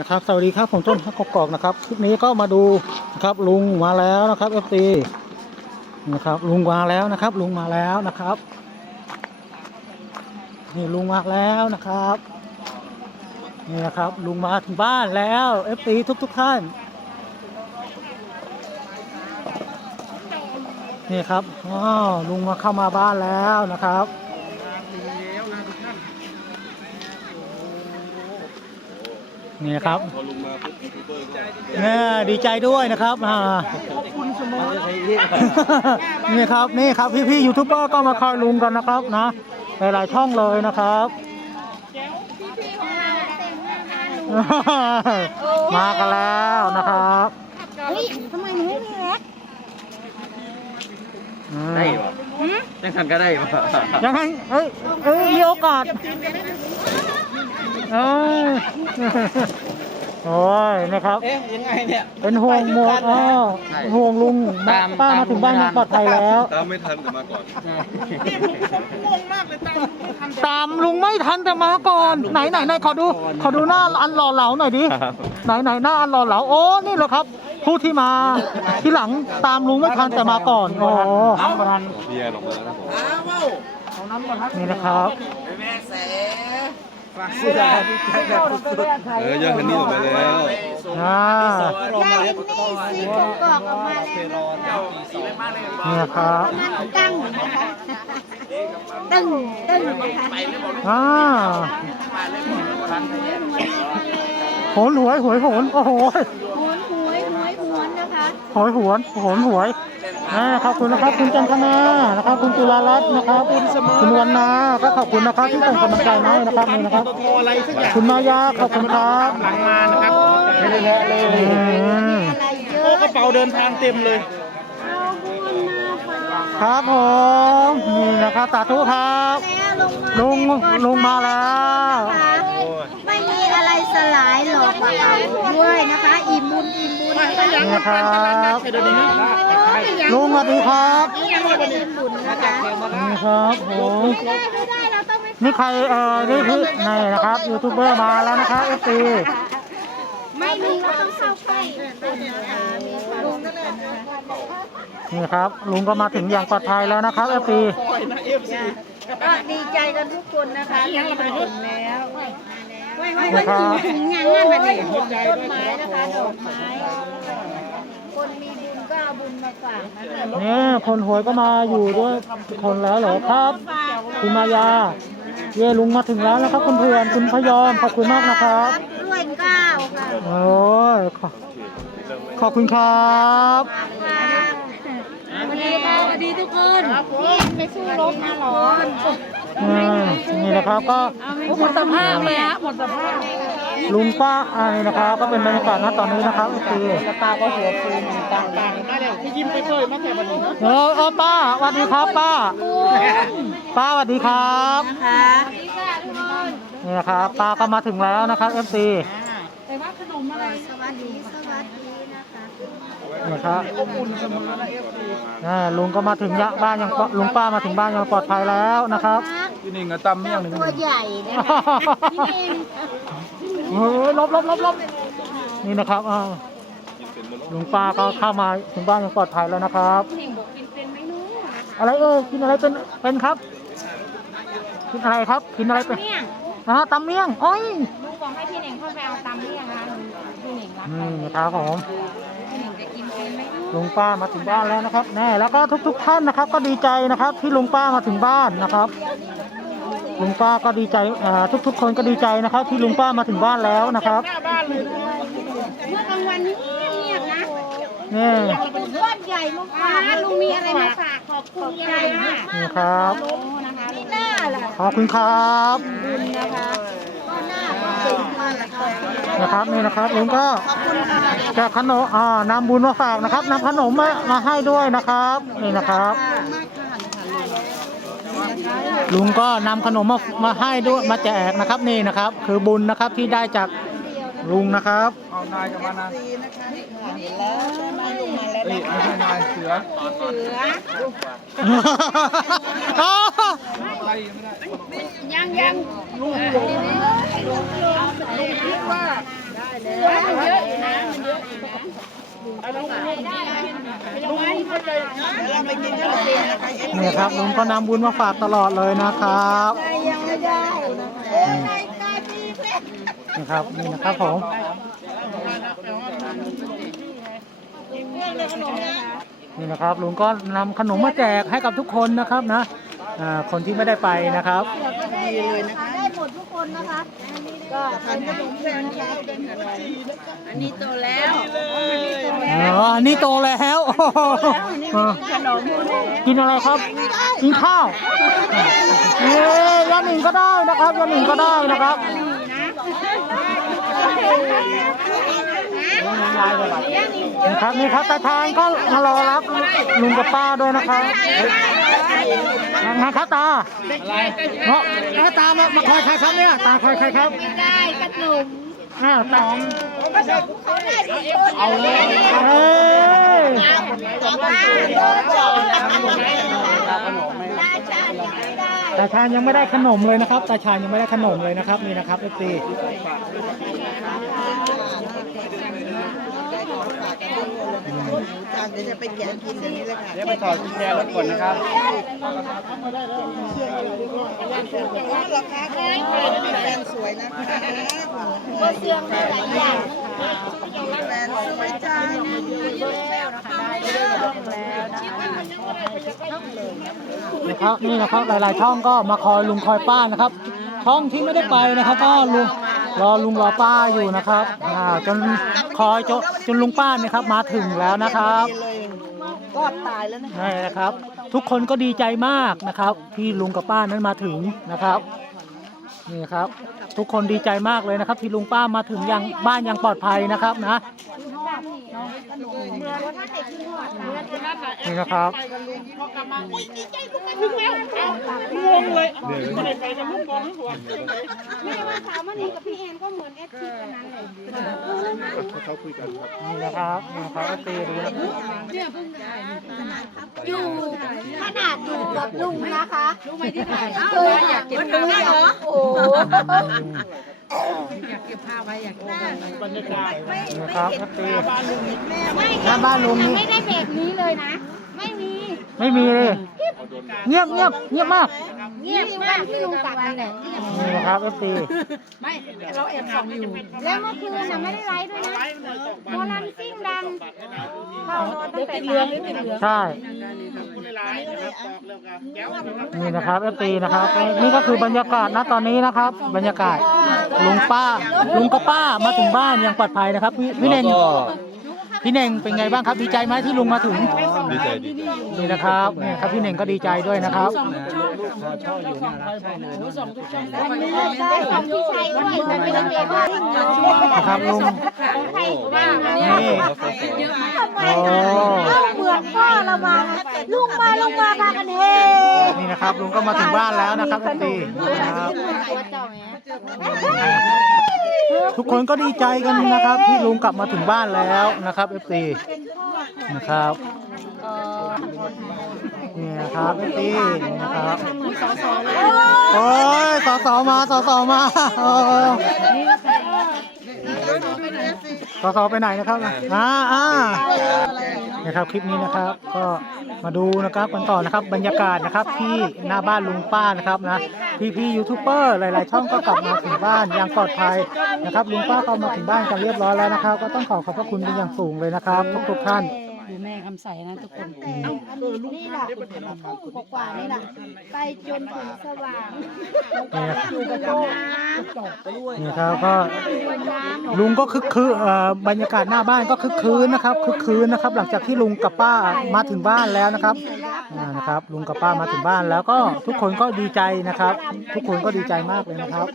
นะครับสวัสดีครับผมต้นฮักกอกนะครับคลิปนี้ก็มาดูนะครับลุงมาแล้วนะครับเอฟซีนะครับลุงมาแล้วนะครับ ลุงมาแล้วนะครับนี่ลุงมาแล้วนะครับนี่นะครับลุงมาถึงบ้านแล้วเอฟซีทุกทุกท่านนี่ครับอ๋อลุงมาเข้ามาบ้านแล้วนะครับ นี่ครับพอลุงมาปุ๊บยูทูบเบอร์ก็เนี่ยดีใจด้วยนะครับอ่านี่ครับนี่ครับพี่ๆยูทูบเบอร์ก็มาคอยลุงกันนะครับนะหลายๆช่องเลยนะครับมากันแล้วนะครับเฮ้ยทำไมหนูไม่มีแร็คอืมได้ปะยังทันก็ได้ปะยังไงเอ้ยเอ้ยมีโอกาส เอ้ยโอ้ยนะครับ เอ๊ะยังไงเนี่ยเป็นห่วงหมวกอ๋อห่วงลุงตามป้ามาถึงบ้านยังปลอดภัยแล้ว ตามไม่ทันแต่มาก่อนตามลุงไม่ทันแต่มาก่อน ไหนไหนไหนขอดูขอดูหน้าอันหล่อเหลาหน่อยดิไหนไหนหน้าอันหล่อเหลาโอ้นี่เหรอครับ ผู้ที่มาที่หลังตามลุงไม่ทันแต่มาก่อนโอ้เบียร์ออกมาแล้วครับผมนี่นะครับ เออยอดฮันนี่ออกมาแล้วอ่ายายนี่สีกรอกออกมาแล้วนะคะนี่นะครับมันตั้งนะคะตึ้งตึ้งนะคะอ่าโหนหวยหวยโหนโอ้โหหว หวนนะคะหวยหวนโหนหวยอ่าขอบคุณนะครับคุณจันทนานะครับคุณจุฬารัตน์นะครับคุณวันนาก็ขอบคุณนะครับที่ส่งกำลังใจมาให้นะครับนี่นะครับอะไรสักอย่างคุณมายาขอบคุณครับหลังมานะครับไม่ได้และเลยอืมอะไรเยโอ้อะกระเป๋าเดินทางเต็มเลยเอาบุญมาฝากครับผมนี่นะครับสาธุครับแล้วลงมาลุงลุงมาแล้วนะคะไม่มีอะไรสลายหรอกมาเอาด้วยนะคะอิ่มบุญอิ่มบุญ นะคะนี่นะครับเดี๋ยวนี้ลุงสวัสดีครับอิ่มบุญนะคะนี่ครับผมไม่ได้ไม่ได้เราต้องไม่นี่ใครเอ่อนี่พี่นี่นะครับยูทูบเบอร์มาแล้วนะครับเอฟซีไม่มีก็ต้องเข้าไปนะคะมีความสุขนะคะนี่ครับ ลุงก็มาถึงอย่างปลอดภัยแล้วนะครับเอฟซีก็ดีใจกันทุกคนนะคะที่มาถึงแล้วไม่ไม่ นะครัไม่บถึงงานงานมาดิต้นไม้นะคะดอกไม้ คนมีบุญก็เอาบุญมาฝากนะคะนี่คนหวยก็มาอยู่ด้วยคนแล้วเหรอครับ คุณมายา เย่ลุงมาถึงแล้วนะครับ คุณเพื่อนคุณพยอมขอบคุณมากนะครับด้วยเก้าค่ะโอ้ยขอขอบคุณครับ สวัสดีค่ะสวัสดีทุกคนนี่ไป สู้รบมาหรออืมนี่นะครับก็หมดสภาพเลยฮะหมดสภาพลุงป้าอะไรนะครับก็เป็นบรรยากาศณตอนนี้นะครับคือตาก็หัวฟูเหมือนกันต่างมาแล้วที่ยิ้มไปเคยมาแต่วันนี้นะเออเออป้าสวัสดีครับป้า ป้าสวัสดีครับนะคะนี่นะครับป้าก็มาถึงแล้วนะครับ FC สวัสดีสวัสดีนะคะ นี่ครับอ่าลุงก็มาถึงยะบ้านยังปลอลุงป้ามาถึงบ้านยังปลอดภัยแล้วนะครับที่นี่ก็ตำเมี่ยงหนึ่งตัวใหญ่นะคะนี่เองเฮ้ยลบลบลบลบนี่นะครับอ่าลุงป้าก็เข้ามาถึงบ้านยังปลอดภัยแล้วนะครับ อะไรเอ่ยกินอะไรเป็นเป็นครับ กินอะไรครับกินอะไรเป็นเนี่ยนะตำเมี่ยงโอ้ยลูกบอกให้พี่เหน่งเข้าไปเอาตำเนี่ยนะคะพี่เหน่งรับนี่นะครับผม ลุงป้ามาถึงบ้านแล้วนะครับแน่แล้วก็ทุกๆท่านนะครับ ก็ดีใจนะครับ ที่ลุงป้ามาถึงบ้านนะครับ ลุงป้าก็ดีใจอ่าทุกๆคนก็ดีใจนะครับ ที่ลุงป้ามาถึงบ้านแล้วนะครับเมื่อกลางวันนี้เงียบนะนี่เป็นก้อนใหญ่มากลุงมีอะไรมาฝากขอบคุณใหญ่มากนี่ครับ นะคะนี่หน้าล่ะขอบคุณครับบุญนะคะก็หน้าก็เก่งมากนะคะ นะครับนี่นะครับลุงก็แจกขนมอ่านำบุญมาฝากนะครับนำขนมมามาให้ด้วยนะครับนี่นะครับ ลุงก็นำขนมมามาให้ด้วยมาแจกนะครับนี่นะครับ คือบุญนะครับที่ได้จากลุงนะครับเอานายกับมานะเอ้ยไม่ใช่นายเสือ ยังยังลุงลุงคิดว่าได้แล้วนี่ครับลุงก็นำบุญมาฝากตลอดเลยนะครับยังไม่ได้นะคะนี่ครับนี่นะครับผมนี่นะครับลุงก็นำขนมมาแจกให้กับทุกคนนะครับนะ อ่าคนที่ไม่ได้ไปนะครับได้เลยนะคะได้หมดทุกคนนะคะ ก็ทานขนมเพื่อนนะคะอันนี้โตแล้วอ๋ออันนี้โตแล้วโอ้โหเออขนมกินอะไรครับ กินข้าวเอ๊ยยาหนิงก็ได้นะครับยาหนิงก็ได้นะครับนี่ ครับนี่ครับตาทานก็มารอรับลุงกับป้าด้วยนะครับนะครับตาเนาะแล้วตามามาคอยใครครับเนี่ยตาคอยใครครับได้ขนมอ้าวตาเขาได้ทุกคนเอาเลยเอ้ยได้ชายังไม่ได้ตาชานยังไม่ได้ขนมเลยนะครับตาชานยังไม่ได้ขนมเลยนะครับนี่นะครับเอฟซี เดี๋ยวจะไปแกะกินเดี๋ยวนี้เลยค่ะเดี๋ยวไปถอดกุญแจรถก่อนนะครับราคาแพงแฟนสวยนะคะก็เสื่อมหลายอย่างแฟนสวยจังนะครับนี่นะครับหลาย ๆ ช่องก็มาคอยลุงคอยป้านะครับ ช่องที่ไม่ได้ไปนะครับ ก็ลุงรอลุงรอป้าอยู่นะครับอ่าจน คอยจนจนลุงป้าเนี่ยครับมาถึงแล้วนะครับเลยรอดตายแล้วนะนี่นะครับ ทุกคนก็ดีใจมากนะครับ ที่ลุงกับป้านั้นมาถึงนะครับนี่ครับ ทุกคนดีใจมากเลยนะครับ ที่ลุงป้ามาถึงยังบ้านยังปลอดภัยนะครับนะ นี่นะครับงงเลยไม่ได้ไปกับลูกบอลทั้งหัวไม่ได้ว่าสาวมันนี่กับพี่แอนก็เหมือนแอดทิกันนั้นเลยนี่นะครับนี่นะครับตีดูนะอยู่ขนาดอยู่กับลุงนะคะลุงไปที่ไหนเคยอยากเก็บผ้าไว้เหรอโอ้ โหบรรยากาศนี่นะครับตีไม่หน้าบ้านลุงนี่ ไม่ได้แบบนี้เลยนะ ไม่มี ไม่มีเลย เงียบเงียบเงียบมากเงียบมากที่ลุงกลับนั่นแหละนี่นะครับเอฟซีแล้วเมื่อคืนน่ะไม่ได้ไลฟ์ด้วยนะโมลันซิ่งดังเข้านอนตั้งแต่เช้าใช่หลายนะครับเรื่องการแก้วนะครับนี่นะครับเอฟซีนะครับนี่ก็คือบรรยากาศณตอนนี้นะครับ บรรยากาศลุงป้าลุงกับป้ามาถึงบ้านยังปลอดภัยนะครับพี่พี่เน่งพี่เน่งเป็นไงบ้างครับดีใจไหมที่ลุงมาถึง ดีใจดีใจนี่นะครับนี่ครับพี่เน่งก็ดีใจด้วยนะครับได้ของพี่ชัยด้วยแต่ไม่ได้เก็บไว้นะครับลุงใครบ้างนี่โอ้เหมือนพ่อเรามาลุงมาลงมาพากันเฮนี่นะครับลุงก็มาถึงบ้านแล้วนะครับเอฟซีนะครับตัวเจ้าแม่ทุกคนก็ดีใจกันนะครับ ที่ลุงกลับมาถึงบ้านแล้วนะครับเอฟซีนะครับ นี่นะครับเอฟซีนี่นะครับโอ้ยสอสอมาสอสอมาโอ้สอสอไปไหนนะครับอ่าอ่านะครับคลิปนี้นะครับก็มาดูนะครับกันต่อนะครับบรรยากาศนะครับที่หน้าบ้านลุงป้านะครับนะพี่พี่ยูทูบเบอร์หลาย ๆ ช่องก็กลับมาถึงบ้านอย่างปลอดภัยนะครับลุงป้าก็มาถึงบ้านกันเรียบร้อยแล้วนะครับ ก็ต้องขอขอบพระคุณเป็นอย่างสูงเลยนะครับ ทุกๆท่าน ดูแม่คำใสนะทุกคนนี่แหละทุ่มกว่าๆนี่แหละไปจนถึงสว่างนี่นะอยู่กับโต๊ะนี่ครับก็ลุงก็คึกคืนเอ่อบรรยากาศหน้าบ้านก็คึกคืนนะครับคึกคืนนะครับ หลังจากที่ลุงกับป้ามาถึงบ้านแล้วนะครับอ่านะครับ ลุงกับป้ามาถึงบ้านแล้วก็ทุกคนก็ดีใจนะครับ ทุกคนก็ดีใจมากเลยนะครับ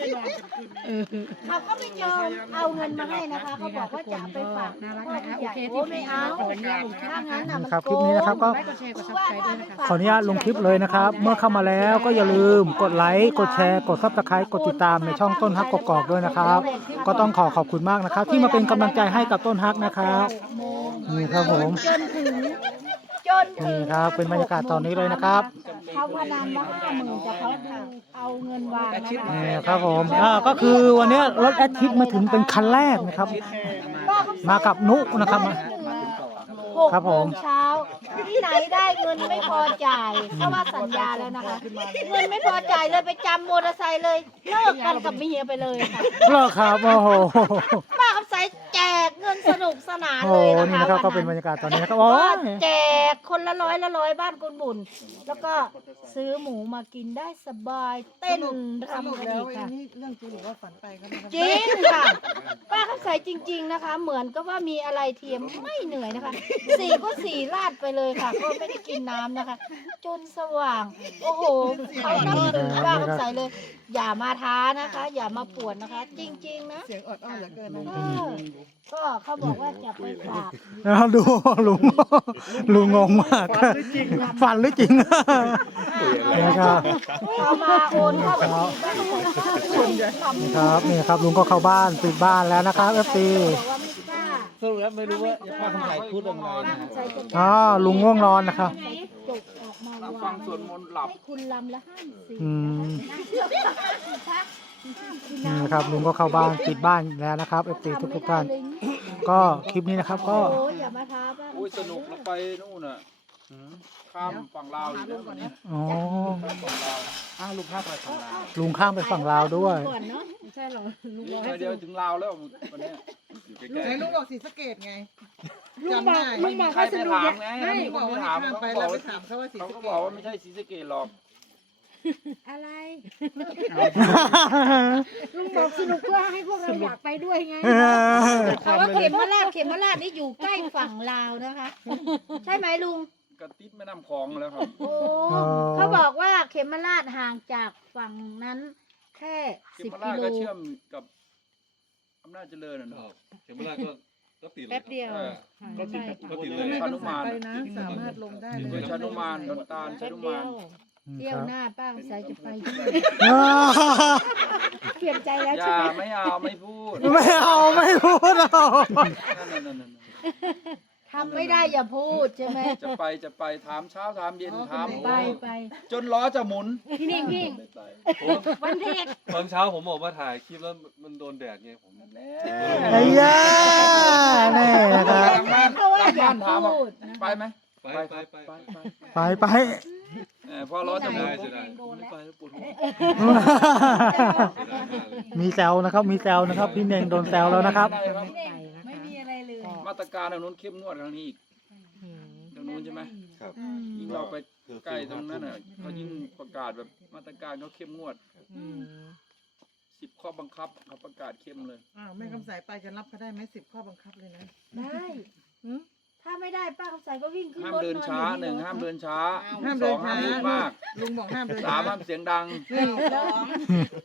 เขาก็ไม่ยอมเอาเงินมาให้นะคะ เขาบอกว่าจะเอาไปฝากน่ารักนะคะโอเคโอ้ที่ไม่เอา ขออนุญาตลงคลิปถ้านะคะงั้นน่ะมันครับคลิปนี้นะครับก็ ไลค์กดแชร์กดซับสไครต์ด้วยนะคะ ขออนุญาตลงคลิปเลยนะครับ เมื่อเข้ามาแล้วก็อย่าลืมกดไลค์ กดแชร์ กดซับสไครต์กดติดตามในช่องต้นฮักกกอกด้วยนะครับ ก็ต้องขอขอบคุณมากนะครับ ที่มาเป็นกำลังใจให้กับต้นฮักนะครับนี่ครับผมจนถึงจนถึนี่งครับเป็นบรรยากาศตอนนี้เลยนะครับเขาพนันว่าห้าหมื่นแต่เขาเอาเงินวางนะคะนี่ครับผมอ่าก็คือวันนี้รถแอดทิปมาถึงเป็นคันแรกนะครับ มากับนุนะครับ มากครับโมผงมเช้า ที่ไหนได้เงินไม่พอจ่ายเพราะว่าสัญญาแล้วนะคะ เงินไม่พอจ่ายเลยไปจำมอเตอร์ไซค์เลย เลิกกันกับเมียไปเลยค่ะเลิกครับโอ้โหป้าคำใส แจกเงินสนุกสนานโอ้เลยโหนะคะนี่นะครับวัก็เป็นบรรยากาศตอนนี้นะครับโอ้ก็ยแจกคนละร้อยละร้อยบ้านคุณบุญ แล้วก็ซื้อหมูมากินได้สบายเต้นรำกันอีกค่ะนี่เรื่องจริงหรือว่าฝันไปครับจริงค่ะ ป้าคำใสจริง ๆนะคะ เหมือนก็ว่ามีอะไรเทียมไม่เหนื่อยนะคะ สีก็สีลาดไปเลยค่ะ ก็ไม่ได้กินน้ำนะคะ จนสว่าง โอ้โหเขานับถือป้าคำใสเลย อย่ามาท้านะคะ อย่ามาปวดนะคะ จริง ๆ นะเสียงอดอ้อนเหลือเกินนะเออก็เขาบอกว่าจะไปฝากแล้วดูลุงลุงงงมาก ฝันหรือจริงนะครับเขามาโอนเข้าบัญชีบ้านทำครับนี่ครับลุงก็เข้าบ้านปิดบ้านแล้วนะครับเอฟซีบอกว่าไม่กล้าสรุปแล้วไม่รู้ว่าป้าคำใสพูดอะไรป้านะคำใสจะอ๋อลุงง่วงนอนนะครับจบออก มาวางฟังสวดมนต์หลับ ให้คุณลำละห้าสิบอืมนะคะนี่นะครับลุงก็เข้าบ้านปิดบ้านแล้วนะครับเอฟซีทุกทุกๆท่าน ก็คลิปนี้นะครับก็ โอ้ยอย่ามาท้าป้าโอ้ยสนุกแล้วไปนู่นน่ะ ข้ามฝั่งลาวอีกแล้ววันนี้อ๋ออ้าวลูกภาพไปฝั่งลาวลุงข้ามไปฝั่งลาวด้วย ก่อนเนาะไม่ใช่หรอกลุงอีกหน่อยเดียวถึงลาวแล้ววันนี้อยู่ใกล้ไหนลุงบอกสีสะเกตไงลุงจำบอกได้ลุๆไม่งบมีอกใครว่าสไปนุกถามเนี่ยไงไม่ลุงบอกไม่ว่าถามข้ามเขาไปก็บแล้อวกไปว่าถามเขาว่าสีเขาสะก็เกบอกตว่าไม่ใช่ศรีสะเกดหรอกอะไร ลุงบอกสนุกเพื่อให้พวกเราอยากไปด้วยไงเขาว่าเข็มมาลาดเข็มมาลาดนี่อยู่ใกล้ฝั่งลาวนะคะ ใช่ไหมลุง กระติดแม่น้ำคลองแล้วครับ โอ้อ๋อ เขาบอกว่าเข็มมาลาดห่างจากฝั่งนั้น แค่เข็สิมบมากิลาดโล ก็เชื่อมกับอำนาจเจริญน่ะคเนาะรับเข็มแรกก็ก็ติดเลยแป๊บเดียวเออก็ติดใช่ก็ติดเลถ้ายแม่ชานุคำมาสายนไปนะ สามารถลงได้เลด้วยยชานุมานน้ำตาลชาแป๊บนุเดีมายน วเที่ยวหน้าป้าคำสายจะไปที่อ้าวเปลี่ยนใจแล้วอใช่ย่าไหมไม่เอาไม่พูด ไม่เอาไม่พูดเอานั่นนั่นนั่น ทำไม่ได้อย่าพูดใช่ไหมจะไปจะไปถามเช้าถามเย็นถามไปไปจนล้อจะหมุนพี่นิ่งพี่ไม่ไปผมวันเทศตอนเช้าผมออกมาถ่ายคลิปแล้วมันโดนแดดไงผมไอ้ย่าแน่นะครับหลังบ้านเพราะว่าหลังอย่าบ้านถามว่าพูดนะไปไหมไปไปไปไปไปไปเออพอล้อจะหมุนได้เสียดายไม่ไปแล้วปวดหัวมีแซวนะครับ มีแซวนะครับ พี่เน่งโดนแซวแล้วนะครับ ตรการทางนู้นเข้มงวดทางนี้อีกทางนู้นใช่ไหมครับ อืม ยิ่งเราไปใกล้ตรงนั้นน่ะเขายิ่งประกาศแบบมาตรการเขาเข้มงวดสิบข้อบังคับเขาประกาศเข้มเลย อ้าวแม่คำสายไปจะรับเขาได้ไหมสิบข้อบังคับเลยนะได้ หืม ถ้าไม่ได้ป้าคำสายก็วิ่งขึ้นห้ามรถเดินนอนช้าอยู่หนึ่งรถห้ามเดินช้าห้ามสเดิอนงห้าช้ามพูดมากลุงบอกห้ามเดินสามห้ามเสียงดัง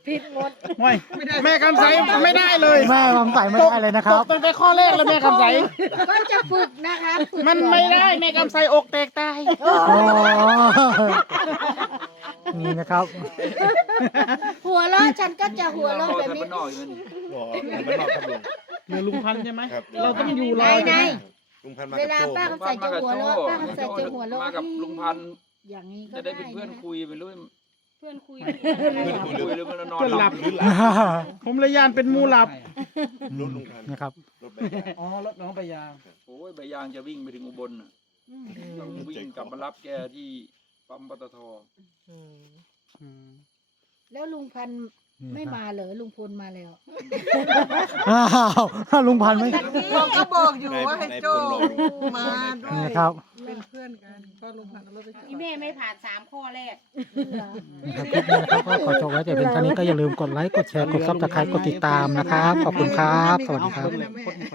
ผิดหมดไม่ไม่ได้แม่คำใสไม่ได้เลยแม่ลำใส่ไม่ได้เลยนะครับตั้งแต่ข้อแรกแล้วแม่คำใสก็จะฝึกนะคะฝึกมันไม่ได้แม่คำใสอกแตกตายอ๋อ นี่นะครับ หัวเราะฉันก็จะหัวเราะแบบนี้นอกอยู่นี่ บอกไม่นอกครับลุงเรือลุงพันใช่ไหมครับ เราต้องอยู่รในอใน ลุงพันธุ์มาเวกับลาโจ้ป้าคำใสจะหัวเราะป้าคำใสจะหัวเราะมากับลุงพันธุ์อย่างนี้ก็จะได้เป็นเพื่อนคุยไปรู้เพื่อนคุยคุยหรือมันนอนหลับหรือหลับผมเลยยานเป็นมูหลับรถลุงพันธุ์นะครับ รถแบบนี้อ๋อรถน้องใบยางโอ้ยใบยางจะวิ่งไปถึงอุบลน่ะต้องวิ่งกลับมารับแกที่ปั๊มปตท แล้วลุงพันธุ์ ไม่มาเหรอลุงพลมาแล้ว อ้าวลุงพันธุ์ไม่เราก็บอกอยู่ว่าให้ในโจ้พลลงมาด้วนี่ยนะครับ เป็นเพื่อนกันก็ลุงพันธุ์เอารถไปจอดอีแม่ไม่ผ่านสามข้อแรก นะครับคลิปนี้นะครับก็ขอจบไว้แต่เพียงเท่านี้ก็อย่าลืมกดไลค์ กดแชร์ กดซับสไครต์กดติดตามนะครับ ขอบคุณครับ สวัสดีครับแม่